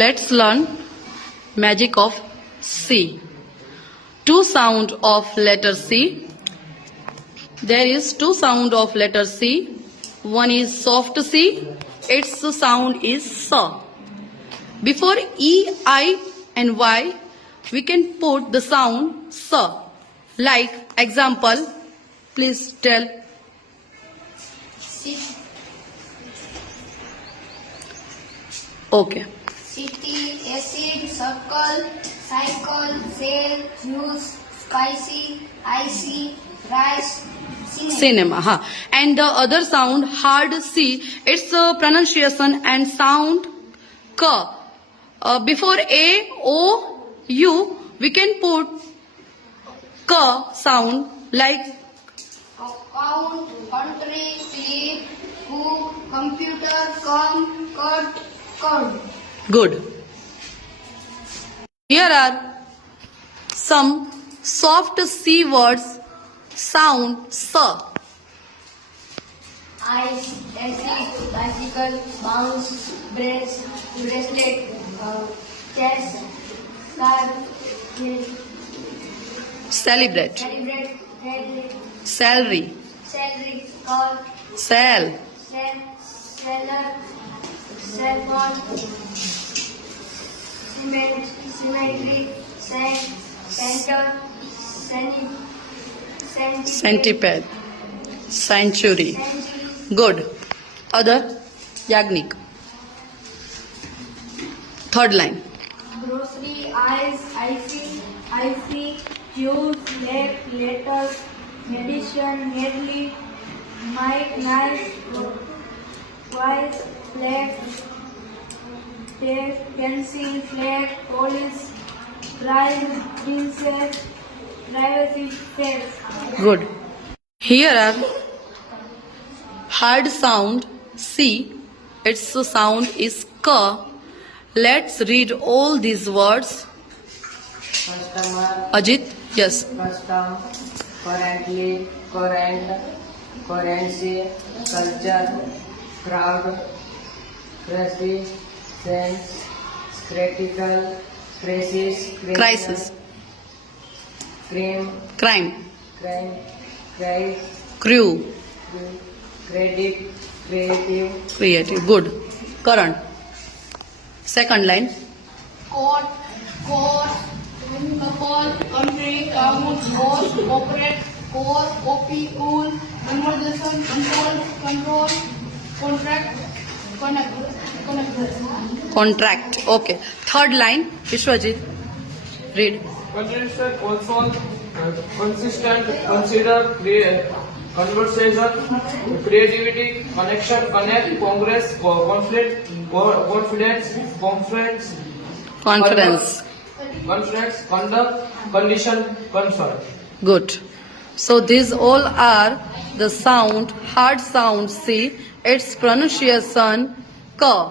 Let's learn magic of C. Two sound of letter C. There is two sound of letter C. One is soft C. Its sound is S. Before E, I and Y, we can put the sound S. Like example, please tell. Okay. City, acid, circle, cycle, sail, juice, spicy, icy, rice, Cinema. And the other sound, hard C, its pronunciation and sound K. Before A, O, U, we can put K sound like count, country, clip, cook, computer, come, cut, curd. good. Here are some soft C words sound S. Ice, acid, bicycle, bounce, bracelet, chess, scarf, Celebrate, celebrate, salary, celery, call, sell, seller, cellphone, cement, cemetery, center, centipede, century. Good. Other, Yagnik. Third line. grocery, eyes, icy, juice, left, letter, medicine, medley, mic, knife, twice, flag, tape, pencil, flag, police, drive, princess, privacy, face. Good. Here are hard sound C. Its sound is K. Let's read all these words. Customer, Ajit, yes. custom, currently, current, currency, culture, crowd, crisis, sense, critical, crisis, Crisis, crime, crime, crime, crew, credit, creative, creative. Good. Current. Second line. Court, couple, country, count, host, operate, core, copy, cool, conversation, control, contract, connect. Contract. Okay. Third line. Vishwajit. Read. Consistent, consistent, consider, conversation, creativity, connection, connect, congress, conflict, confidence, Conference. conduct, condition, concern. Good. So these all are the sound, hard sound C. Its pronunciation K.